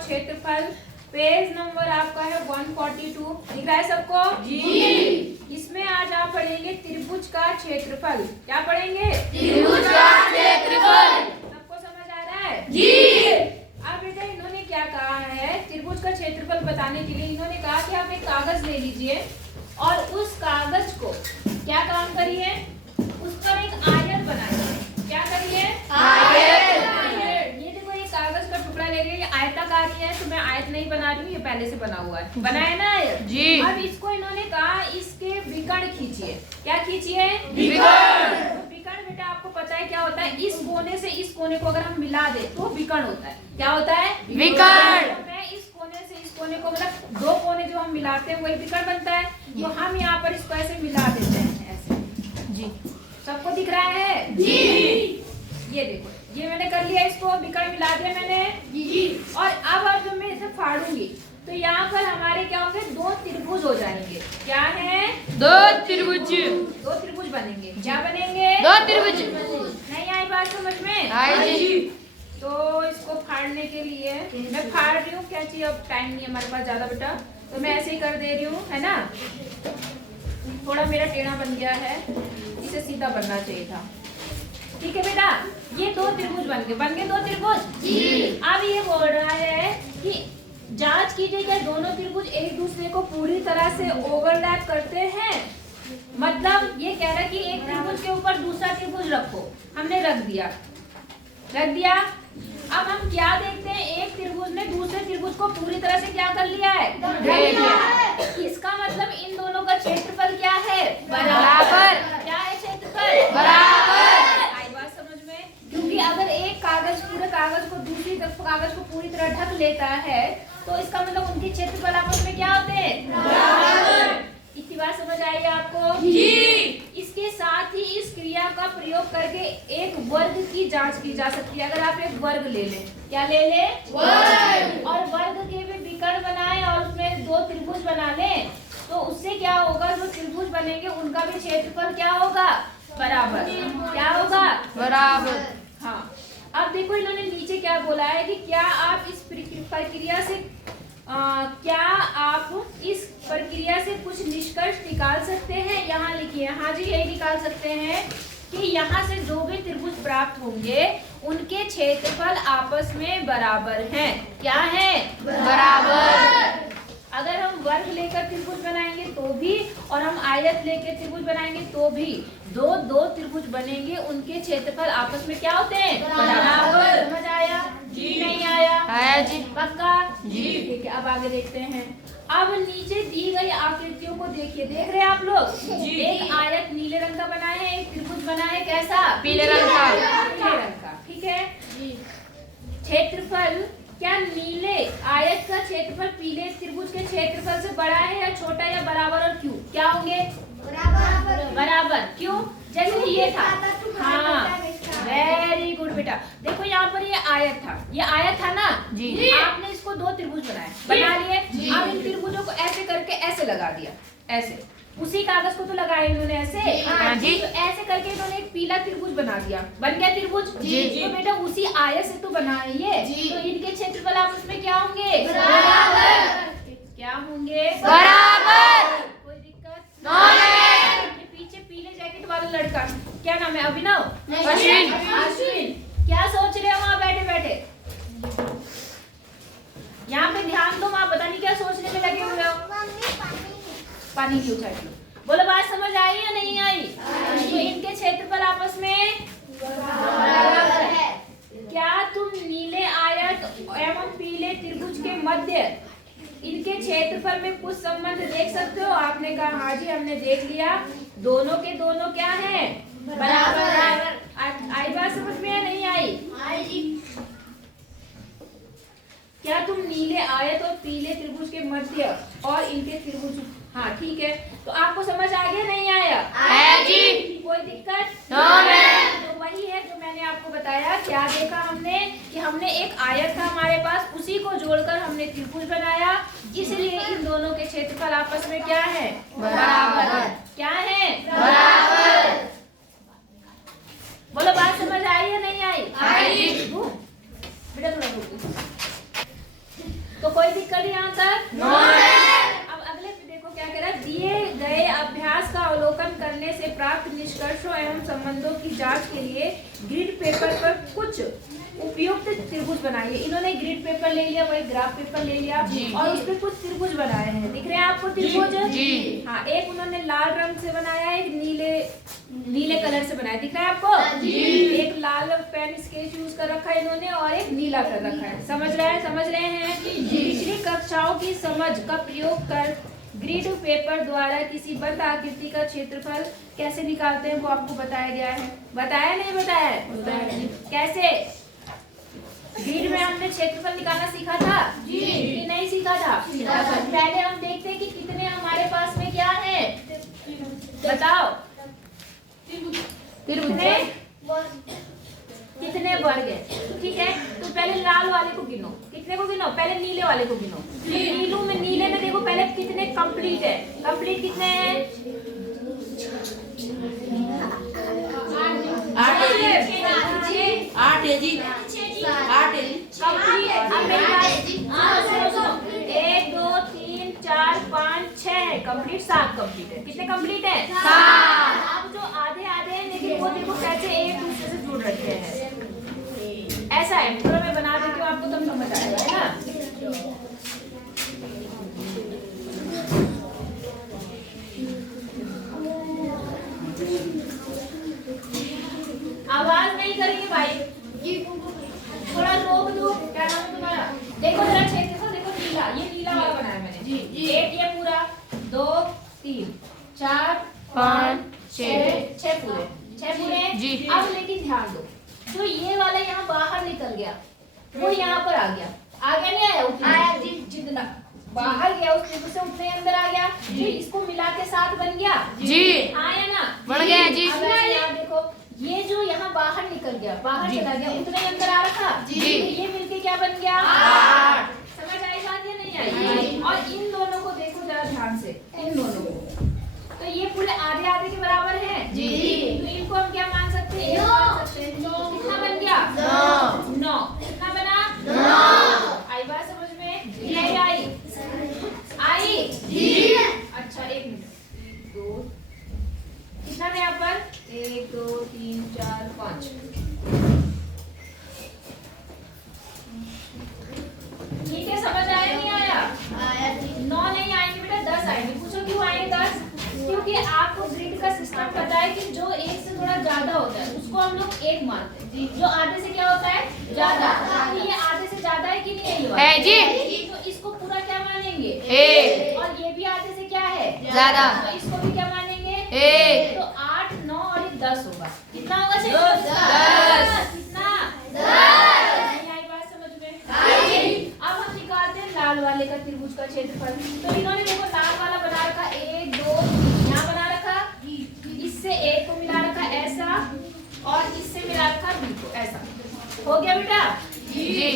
क्षेत्रफल। Page number आपका है 142। दिख रहा है सबको? जी। इसमें आज आप पढ़ेंगे त्रिभुज का क्षेत्रफल। क्या पढ़ेंगे? त्रिभुज का क्षेत्रफल। सबको समझ आ रहा है? जी। अब बेटा इन्होंने क्या कहा है, त्रिभुज का क्षेत्रफल बताने के लिए इन्होंने कहा कि आप एक कागज ले लीजिए और उस कागज को क्या काम करिए, उस पर एक आयत बनाइए। क्या करिए? आयत। ये देखो, ये कागज का टुकड़ा ले रही है, ये आयताकार ही है, तो मैं आयत नहीं बना रही हूँ, ये पहले से बना हुआ है। बना है ना आयत? जी। अब इसको इन्होंने कहा इसके विकर्ण खींचिए। क्या खींचिए? विकर्ण। विकर्ण बेटा आपको पता है क्या होता है? इस कोने से इस कोने को अगर हम मिला दे तो विकर्ण होता है। क्या होता है? विकर्ण। तो मैं इस कोने से इस कोने को, मतलब दो कोने जो हम मिलाते हैं वही विकर्ण बनता है। तो हम यहाँ पर इसको ऐसे मिला देते हैं, ऐसे। जी। सबको दिख रहा है? जी। ये देखो, ये मैंने कर लिया, इसको विकर्ण मिला दिया मैंने। जी। और अब जब मैं इसे फाड़ूंगी तो यहाँ पर हमारे क्या होंगे? दो त्रिभुज हो जाएंगे। क्या है? दो त्रिभुज। दो त्रिभुज बनेंगे। क्या बनेंगे? दो त्रिभुज। नहीं आई बात समझ में? आई जी। तो इसको फाड़ने के लिए मैं फाड़ रही हूँ, क्या चाहिए, अब टाइम नहीं है हमारे पास ज्यादा बेटा, तो मैं ऐसे ही कर दे रही हूँ, है ना। थोड़ा मेरा टेढ़ा बन गया है, इसे सीधा बनना चाहिए था। ठीक है बेटा, ये दो त्रिभुज बन गए दो त्रिभुज। जी। अब ये बोल रहा है कि जांच कीजिए क्या दोनों त्रिभुज एक दूसरे को पूरी तरह से ओवरलैप करते हैं। मतलब ये कह रहा है कि एक त्रिभुज के ऊपर दूसरा त्रिभुज रखो। हमने रख दिया। अब हम क्या देखते हैं, एक त्रिभुज ने दूसरे त्रिभुज को पूरी तरह से क्या कर लिया है? ढक लिया है। इसका मतलब इन दोनों का क्षेत्रफल क्या है? बराबर। क्या है क्षेत्रफल? बराबर। आई बात समझ में? क्योंकि अगर एक कागज पूरे कागज को दूसरी कागज को पूरी तरह ढक लेता है तो इसका मतलब उनके क्षेत्रफल आपस में क्या होते हैं? बराबर। इतनी बात समझ आई आपको? जी। इसके साथ ही इस क्रिया का प्रयोग करके एक वर्ग की जांच की जा सकती है। अगर आप एक वर्ग ले लें, क्या ले लें? वर्ग। और वर्ग के भी विकर्ण बनाएं और उसमें दो त्रिभुज बना लें, तो उससे क्या होगा, जो त्रिभुज बनेंगे उनका भी क्षेत्रफल क्या होगा? बराबर। क्या होगा? बराबर। हाँ। अब देखो इन्होंने नीचे क्या बोला है कि क्या आप इस प्रक्रिया से कुछ निष्कर्ष निकाल सकते हैं? यहाँ लिखिए। हाँ जी, यही निकाल सकते हैं कि यहाँ से जो भी त्रिभुज प्राप्त होंगे उनके क्षेत्रफल आपस में बराबर हैं। क्या है? बराबर। अगर हम वर्ग लेकर त्रिभुज बनाएंगे तो भी और हम आयत लेकर त्रिभुज बनाएंगे तो भी दो त्रिभुज बनेंगे, उनके क्षेत्रफल आपस में क्या होते हैं? बराबर। समझ आया? जी। नहीं आया? आया जी। पक्का? जी। ठीक है, अब आगे देखते हैं। अब नीचे दी गई आकृतियों को देखिए। देख रहे हैं आप लोग? जी। एक आयत नीले रंग का बना है, एक त्रिभुज बना है कैसा? पीले रंग का। पीले रंग का। ठीक है। क्षेत्रफल, क्या नीले आयत का क्षेत्रफल पीले त्रिभुज के क्षेत्रफल से बड़ा है या छोटा या बराबर, और क्यों? क्या होंगे? बराबर। क्यों? जैसे ये था। हाँ, वेरी गुड बेटा। देखो यहाँ पर ये आयत था ना जी। आपने इसको दो त्रिभुज बना लिए। अब इन त्रिभुजों को ऐसे करके ऐसे लगा दिया, ऐसे। उसी कागज को तो लगाया इन्होंने ऐसे। हाँ जी। तो ऐसे करके इन्होंने एक पीला त्रिभुज बना दिया। बन गया त्रिभुज। जी। तो बेटा उसी आयत से तो बना है ये। तो इनके क्षेत्रफल आपस में क्या होंगे? बराबर। क्या होंगे? बराबर। कोई दिक्कत? नहीं। ये पीछे पीले जैकेट वाला लड़का, क्या नाम है? अभिनव? अश्विन। अश्विन, क्या सोच रहे हो वहाँ बैठे बैठे? यहाँ पे ध्यान दो, वहाँ पता नहीं क्या सोचने में लगे हुए हो। पानी की उछाल लो। बोलो, बात समझ आई या नहीं आई? तो इनके क्षेत्रफल आपस में बराबर है। क्या तुम नीले आयत एवं पीले त्रिभुज के मध्य इनके क्षेत्रफल में कुछ संबंध देख सकते हो? आपने कहा हाँ जी, हमने देख लिया। दोनों के दोनों क्या है? बराबर। आई बात समझ में या नहीं आई? क्या तुम नीले आयत और पीले त्रिभुज के मध्य और इनके त्रिभुज, हाँ ठीक है, तो आपको समझ आ गया? नहीं आया? आया जी। कोई दिक्कत? No ma'am. तो वही है जो मैंने आपको बताया। क्या देखा हमने कि हमने एक आयत था हमारे पास, उसी को जोड़कर हमने त्रिभुज बनाया, इसलिए इन दोनों के क्षेत्रफल आपस में क्या है? बराबर। क्या है? बराबर। बोलो, बात समझ आई या नहीं आई? आई। बेटा थोड़ा रुको। कोई दिक्कत यहाँ तक? No ma'am. अब अगले पे देखो क्या कह रहा है, दिए गए अभ्यास का अवलोकन करने से प्राप्त निष्कर्षों एवं संबंधों की जांच के लिए ग्रिड पेपर पर कुछ उपयुक्त त्रिभुज बनाइए। इन्होंने ग्रिड पेपर ले लिया, वही ग्राफ पेपर ले लिया और उस पे कुछ त्रिभुज बनाए हैं। दिख रहे हैं आपको त्रिभुज? जी। हाँ, एक उन्होंने लाल रंग से बनाया, एक नीले कलर से बनाया। दिख रहा है आपको? जी। एक लाल पेन स्केच यूज कर रखा है इन्होंने और एक नीला कर रखा है। समझ रहे हैं? पिछली कक्षाओं की समझ का प्रयोग कर ग्रिड पेपर द्वारा किसी बंद आकृति का क्षेत्रफल कैसे निकालते हैं वो आपको बताया गया है। बताया नहीं बताया? कैसे? ग्रिड में हमने क्षेत्रफल निकालना सीखा था कि नहीं सीखा था? पहले हम देखते हैं कि कितने हमारे पास में क्या है, बताओ। कितने वर्ग है? ठीक है, तो पहले लाल वाले को गिनो। कितने को गिनो? पहले नीले वाले को गिनो। नीले में देखो पहले कितने कंप्लीट है। कंप्लीट कितने हैं? 8 है जी। कंप्लीट। अब मेरी बात सुनो। 1 2 3 4 5 6 है कंप्लीट, 7 कंप्लीट है। कितने कंप्लीट है? 7। अब जो आधे हैं लेकिन वो देखो कैसे एक दूसरे से जुड़ रखे हैं। ऐसा है, पूरा मैं बना देती हूँ आपको तब समझ आएगा, है ना? आवाज नहीं करेंगे भाई, थोड़ा रोक दो। क्या नाम है तुम्हारा? देखो जरा क्षेत्रफल देखो, नीला, ये नीला वाला बनाया मैंने। जी। एक ये पूरा, 2 3 4 5 6 पूरे, 6 पूरे जी। अब लेकिन ध्यान दो, जो ये वाला यहाँ बाहर निकल गया वो यहाँ पर आ गया नहीं आया? आया जी। जितना बाहर गया उस त्रिभुज से उतने अंदर आ गया जी। इसको मिला के 7 बन गया जी। आया ना? बढ़ गया जी। अब यहाँ देखो, ये जो यहाँ बाहर निकल गया, बाहर चला गया, उतने अंदर आ रखा जी। ये मिलके क्या बन गया? 8। समझ आई बात या नहीं आई? और इन दोनों को देखो जरा ध्यान से, इन दोनों को, तो ये पूरे आधे के बराबर है जी। तो इनको हम क्या मान सकते हैं? मान सकते हैं। कितना बन गया? 9। कितना बना? 9। आई बात समझ में? नहीं आई? आई जी। अच्छा, 1 मिनट। 2 कितना है यहाँ पर? 1 2 3 4 5। ठीक है, समझ आया नहीं आया? 9 नहीं आएंगे बेटा, 10 आएंगे। पूछो क्यों आएंगे 10? क्योंकि आपको ग्रिड का सिस्टम पता है कि जो एक से थोड़ा ज्यादा होता है उसको हम लोग 1 मानते हैं, जो आधे से क्या होता है? ज्यादा। तो ये आधे से ज्यादा है कि नहीं है जी। तो इसको पूरा क्या मानेंगे? 1। और ये भी आधे से क्या है? ज्यादा। तो इसको भी क्या मानेंगे? 1। तो 8 9 और 10 होगा। कितना होगा? 10। कितना? 10। नहीं आई बात समझ में? अब हम निकालते हैं लाल वाले का त्रिभुज का क्षेत्रफल। तो इन्होंने देखो लाल वाला बना रखा 1 2 यहाँ बना रखा, इससे 1 को मिला रखा ऐसा और इससे मिला रखा B को ऐसा। हो गया बेटा जी।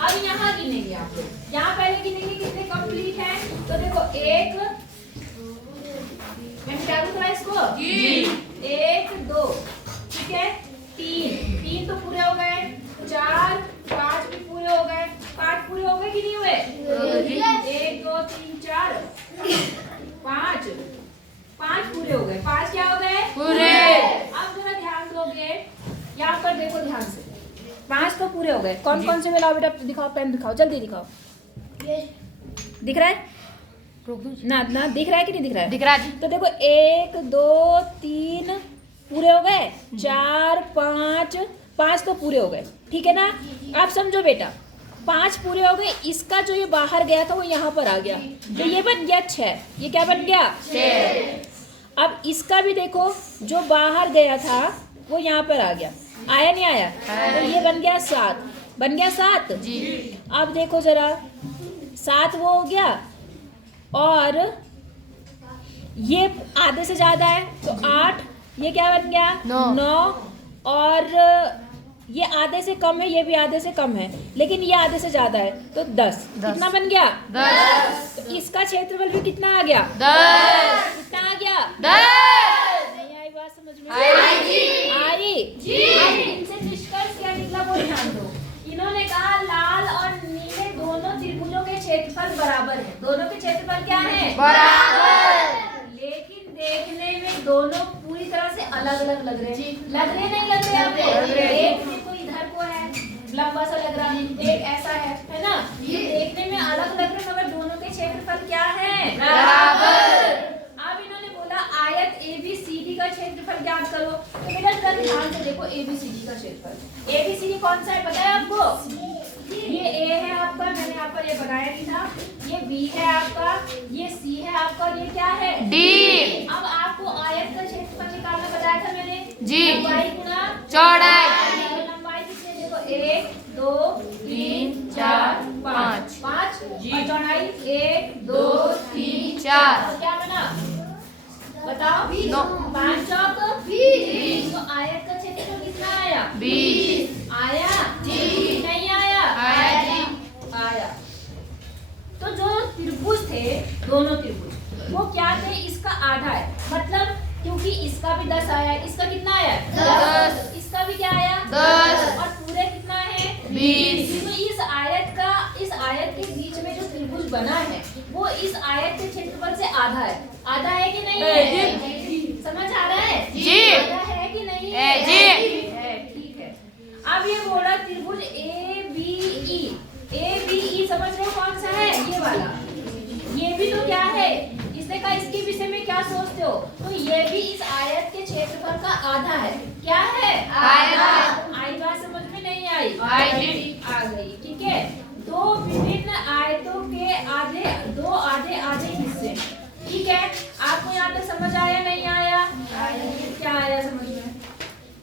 अब यहाँ गिनेंगे आप लोग। यहाँ पहले गिनेंगे कितने कंप्लीट हैं। तो देखो 1, मैं मिटा दूँ थोड़ा इसको जी। 1 2, ठीक है, 3 तो पूरे हो गए, 4 5 भी पूरे हो गए। 5 पूरे हो गए कि नहीं हुए? 1 2 3 4 5 पूरे हो गए। 5 क्या हो गए? पूरे। अब जरा ध्यान दोगे, यहाँ पर देखो ध्यान से, 5 तो पूरे हो गए। कौन से मिलाओ बेटा? दिखाओ, पेन दिखाओ, जल्दी दिखाओ। दिख रहा है ना? दिख रहा है कि नहीं दिख रहा है? दिख रहा जी। तो देखो 1 2 3 पूरे हो गए, 4 5 तो पूरे हो गए, ठीक है ना? आप समझो बेटा, 5 पूरे हो गए, इसका जो ये बाहर गया था वो यहाँ पर आ गया, तो ये बन गया 6। ये क्या बन गया? 6। अब इसका भी देखो, जो बाहर गया था वो यहाँ पर आ गया, आया नहीं आया? तो ये बन गया 7। बन गया 7 जी। अब देखो जरा, 7 वो हो गया और ये आधे से ज्यादा है तो 8, ये क्या बन गया? 9 और ये आधे से कम है, ये भी आधे से कम है, लेकिन ये आधे से ज्यादा है तो 10। कितना बन गया? 10। तो इसका क्षेत्रफल भी कितना आ गया? 10। कितना आ गया? 10। नहीं आई बात समझ में? आई जी। अब इनसे निष्कर्ष क्या निकला वो ध्यान दो। इन्होंने कहा लाल और नीले दोनों त्रिभुजों के क्षेत्र दोनों के क्षेत्रफल क्या है? बराबर। लेकिन देखने में दोनों पूरी तरह से अलग अलग लग रहे हैं। लग रहे नहीं लग रहे आपको? लग रहे हैं। एक देखो इधर को है लंबा सा लग रहा है, एक ऐसा है ना? ये देखने में अलग लग रहे हैं मगर दोनों के क्षेत्रफल क्या है? बराबर। अब इन्होंने बोला आयत ABCD का क्षेत्रफल ज्ञात करो। तो बेटा जरा ध्यान से देखो ABCD का क्षेत्रफल। ABCD कौन सा है पता है आपको? ये A है आपका, मैंने यहाँ पर ये बनाया नहीं था। ये B है आपका, ये C है आपका, और ये क्या है? D। अब आपको आयत का क्षेत्रफल निकालना बताया था मैंने। जी। लंबाई गुना चौड़ाई। लंबाई कितनी है? देखो 1 2 3 4 5 5 और चौड़ाई 1 2 3 4। और क्या बना बताओ? 9। 5 चौक 20। तो आयत का क्षेत्रफल कितना आया? 20। आया? नहीं आया? आया। तो जो त्रिभुज थे, दोनों त्रिभुज वो क्या थे? इसका आधा है, मतलब क्योंकि इसका भी 10 आया, इसका कितना आया? 10। इसका भी क्या आया? 10। और पूरे कितना है? 20। तो इस आयत के बीच में जो त्रिभुज बना है वो इस आयत के क्षेत्रफल से आधा है। आधा है कि नहीं है? समझ आ रहा है? जी। आधा है कि नहीं है? जी। है, ठीक है। अब ये बोला त्रिभुज ABE। ABE समझ रहे हो कौन सा है? ये वाला। ये भी तो क्या है? इसने कहा इसके विषय में क्या सोचते हो? तो ये भी इस आयत के क्षेत्रफल का आधा है। क्या है? आधा। आई बात समझ में नहीं आई? आई। आ गई, ठीक है। दो विभिन्न आयतों के दो आधे हिस्से, ठीक है। आपको यहाँ तक समझ आया नहीं आया? क्या आया समझ में?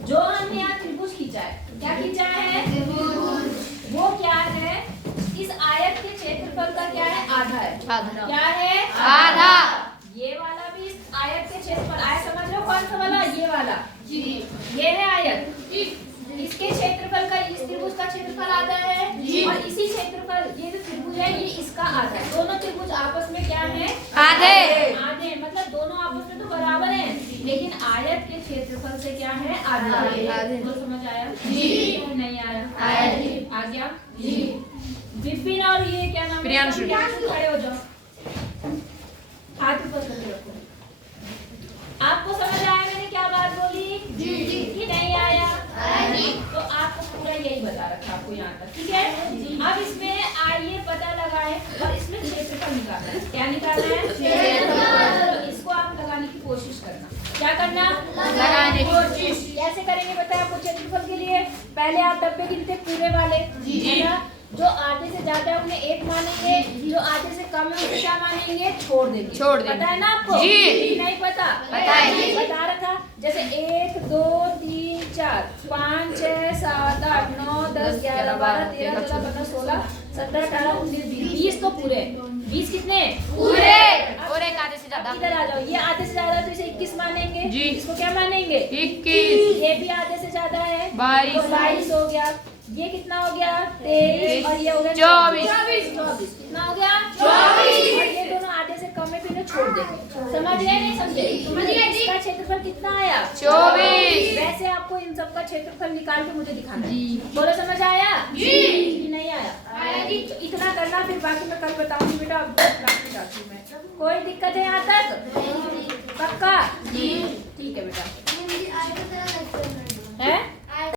जो हमने यहाँ त्रिभुज खींचा है, क्या खींचा है? वो क्या है? इस आयत के क्षेत्रफल का क्या है? आधा है। आधा। क्या है? आधा। ये वाला भी इस आयत के क्षेत्रफल आया, समझ रहे हो कौन सा वाला? ये वाला। ये है आयत। इसके क्षेत्रफल का, इस त्रिभुज का क्षेत्रफल आधा है और इसी क्षेत्रफल, ये जो त्रिभुज है ये इसका आधा है। दोनों त्रिभुज आपस में क्या है? आधे। आधे, मतलब दोनों आपस में तो बराबर हैं, लेकिन आयत के क्षेत्रफल से क्या है? आधा। आधे। तो समझ आया? नहीं आया? आया। आ गया? विपिन और ये क्या नाम है? प्रियांशु। खड़े हो जाओ, हाथ ऊपर करके रखो। आपको समझ आया मैंने क्या बात बोली? कि नहीं आया? तो आपको पूरा यही बता रखा आपको यहाँ तक, ठीक है। अब इसमें आइए पता लगाएं और इसमें क्षेत्रफल निकालना है। क्या निकालना है? क्षेत्रफल। तो इसको आप लगाने की कोशिश करना। क्या करना? लगाने की कोशिश। कैसे करेंगे बताया आपको? क्षेत्रफल के लिए पहले आप डब्बे गिनते पूरे वाले, है ना? जो आधे से ज्यादा है उन्हें 1 मानेंगे, जो आधे से कम है उसे क्या मानेंगे? छोड़ देंगे। पता है ना आपको? जी। नहीं पता? पता है जी। बता रखा। जैसे 1 2 3 4 5 6 7 8 9 10 11 12 13 14 15 16 17 18 19 20 तो पूरे। 20 कितने? पूरे। और एक आधे से ज्यादा। इधर आ जाओ। ये आधे से ज्यादा तो इसे 21 मानेंगे जी। इसको क्या मानेंगे? 21। ये भी आधे से ज्यादा है 22। तो 22 हो गया। ये कितना हो गया? 23 और ये हो गया 24। 24 कितना हो गया? 24। और ये दोनों आधे से कम है फिर इन्हें छोड़ देंगे। समझ गए नहीं समझे? इसका क्षेत्रफल कितना आया? 24। वैसे आपको इन सब का क्षेत्रफल निकाल के मुझे दिखाना है। बोलो समझ आया? कि नहीं आया? तो इतना करना, फिर बाकी मैं कल बताऊंगी बेटा। अब क्लास में जाती हूँ मैं। कोई दिक्कत है यहाँ तक? पक्का? ठीक है बेटा। है